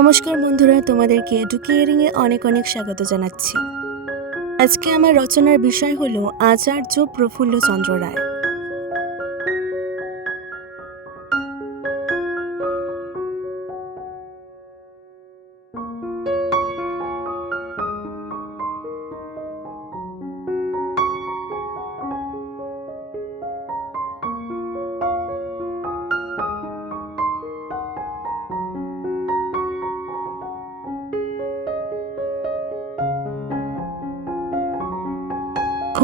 নমস্কার বন্ধুরা, তোমাদেরকে এডুকেয়ারিং এ অনেক অনেক স্বাগত জানাচ্ছি। আজকে আমার রচনার বিষয় হলো আচার্য প্রফুল্ল চন্দ্র রায়।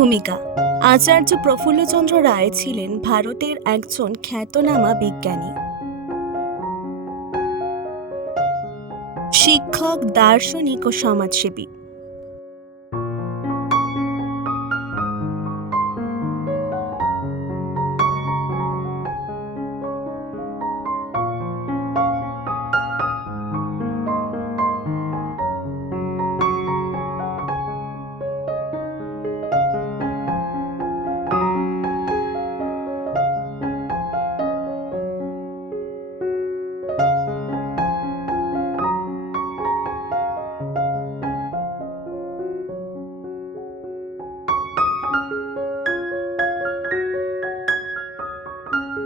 ভূমিকা। আচার্য প্রফুল্লচন্দ্র রায় ছিলেন ভারতের একজন খ্যাতনামা বিজ্ঞানী। শিক্ষক দার্শনিক ও সমাজসেবী।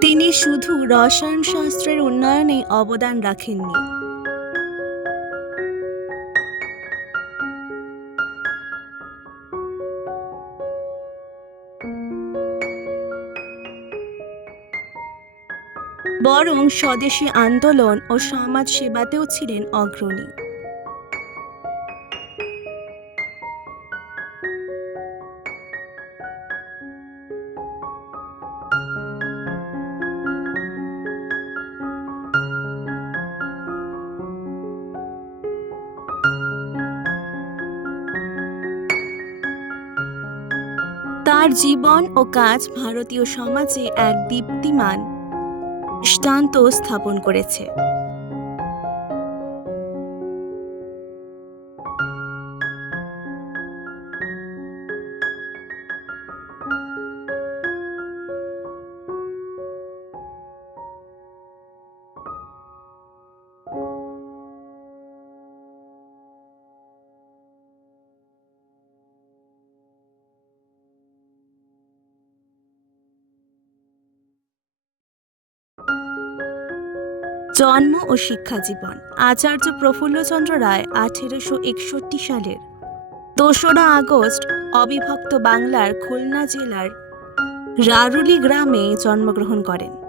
তিনি শুধু রসায়ন শাস্ত্রের উন্নয়নে অবদান রাখেননি। বরং স্বদেশী আন্দোলন ও সমাজ সেবাতেও ছিলেন অগ্রণী। তার জীবন ও কাজ ভারতীয় সমাজে এক দীপ্তিমান। দৃষ্টান্ত স্থাপন করেছে। জন্ম ও শিক্ষা জীবন। আচার্য প্রফুল্লচন্দ্র রায় আঠেরোশো একষট্টি সালের। দোসরা আগস্ট, অবিভক্ত বাংলার খুলনা জেলার রারুলি গ্রামে জন্মগ্রহণ করেন।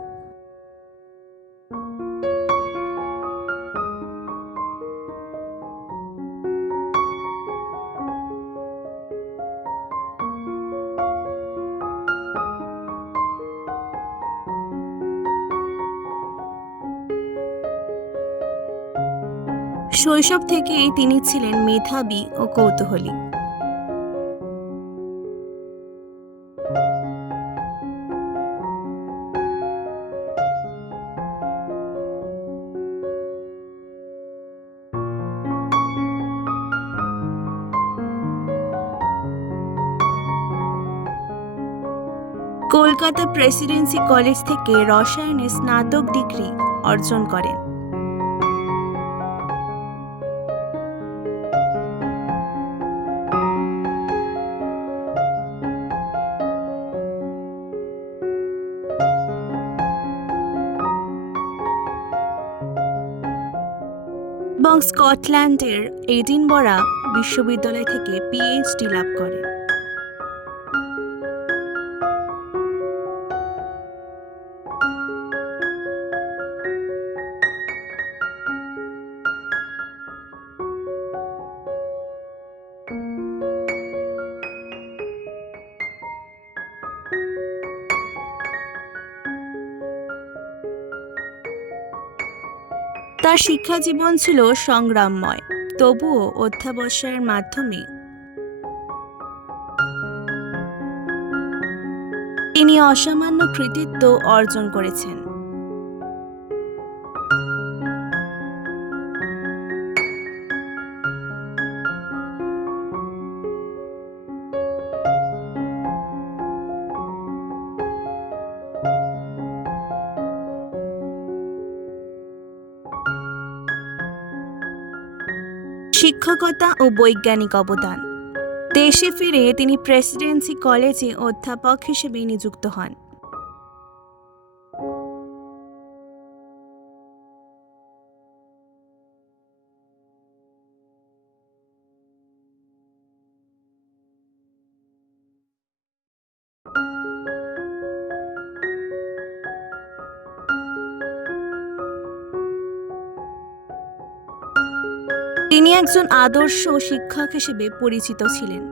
শৈশব থেকেই তিনি ছিলেন মেধাবী ও কৌতূহলী। কলকাতা প্রেসিডেন্সি কলেজ থেকে রসায়নে স্নাতক ডিগ্রি অর্জন করেন। এবং স্কটল্যান্ডের এডিনবরা বিশ্ববিদ্যালয় থেকে পিএইচডি লাভ করেন তার শিক্ষা জীবন ছিল সংগ্রামময় তবুও অধ্যাবসায়ের মাধ্যমে। তিনি অসামান্য কৃতিত্ব অর্জন করেছেন। শিক্ষকতা ও বৈজ্ঞানিক অবদান। দেশে ফিরে তিনি প্রেসিডেন্সি কলেজে অধ্যাপক হিসেবে নিযুক্ত হন। তিনি একজন আদর্শ শিক্ষক হিসেবে পরিচিত ছিলেন।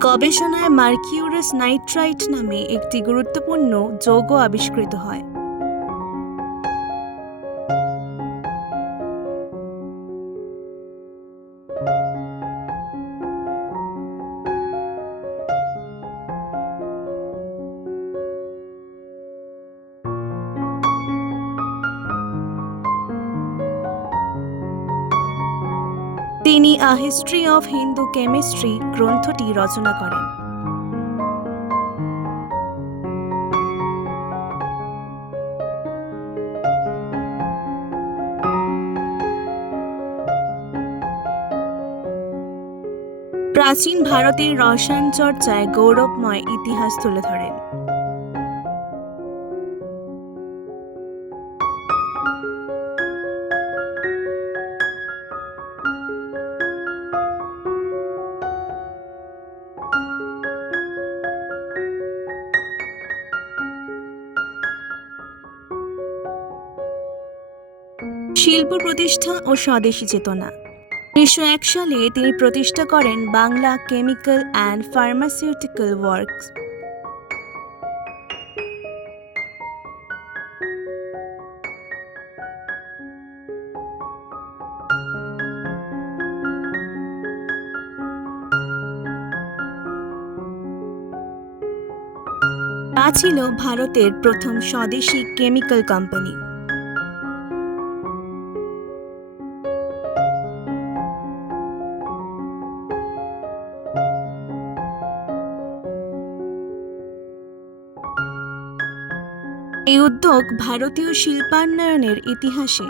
গবেষণায় মার্কিউরাস নাইট্রাইট নামে একটি গুরুত্বপূর্ণ যৌগ আবিষ্কৃত হয়। তিনি a history of Hindu chemistry গ্রন্থটি রচনা করেন। প্রাচীন ভারতের রসায়ন চর্চায় গৌরবময় ইতিহাস তুলে ধরেন। শিল্প প্রতিষ্ঠা ও স্বদেশী চেতনা। উনিশশো এক সালে তিনি প্রতিষ্ঠা করেন Bangla chemical and pharmaceutical works. তা ছিল ভারতের প্রথম স্বদেশী কেমিক্যাল কোম্পানি। উদ্যোগ ভারতীয় শিল্পান্নয়নের ইতিহাসে।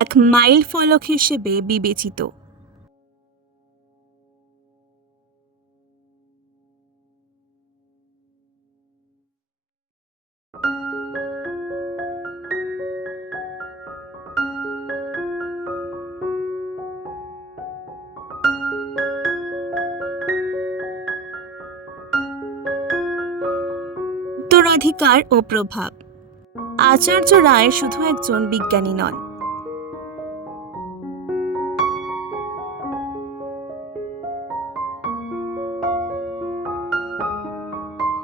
এক মাইল ফলক হিসেবে বিবেচিত। উত্তরাধিকার ও প্রভাব। আচার্য রায় শুধু একজন বিজ্ঞানী নন।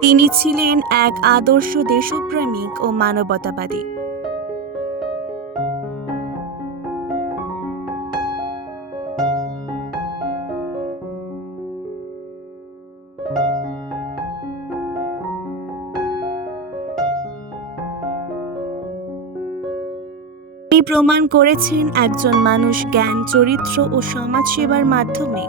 তিনি ছিলেন এক আদর্শ দেশপ্রেমিক ও মানবতাবাদী। তিনি প্রমাণ করেছেন একজন মানুষ জ্ঞান, চরিত্র ও সমাজ সেবার মাধ্যমে।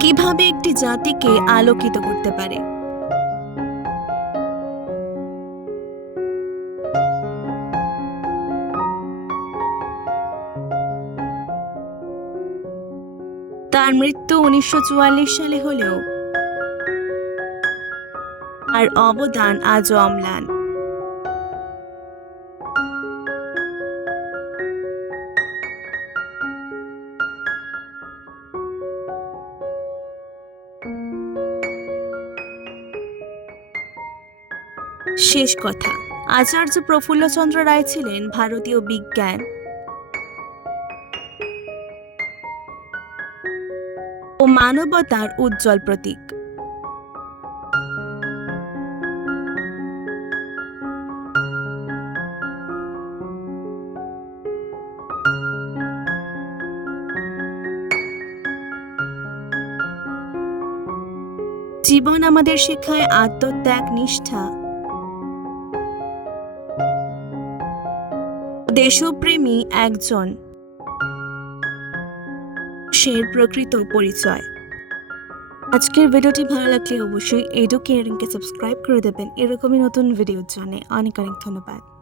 কীভাবে একটি জাতিকে আলোকিত করতে পারে? উনিশশো সালে হলেও। আর অবদান আজও অম্লান। শেষ কথা, আচার্য প্রফুল্লচন্দ্র রায় ছিলেন ভারতীয় বিজ্ঞান। ও মানবতার উজ্জ্বল প্রতীক। জীবন আমাদের শিক্ষায় আত্মত্যাগ নিষ্ঠা। দেশপ্রেমী একজন সের প্রকৃত পরিচয়। আজকের ভিডিওটি ভালো লাগলে অবশ্যই এডু কেয়ারিংকে সাবস্ক্রাইব করে দেবেন। এরকমই নতুন ভিডিওর জন্য অনেক অনেক ধন্যবাদ।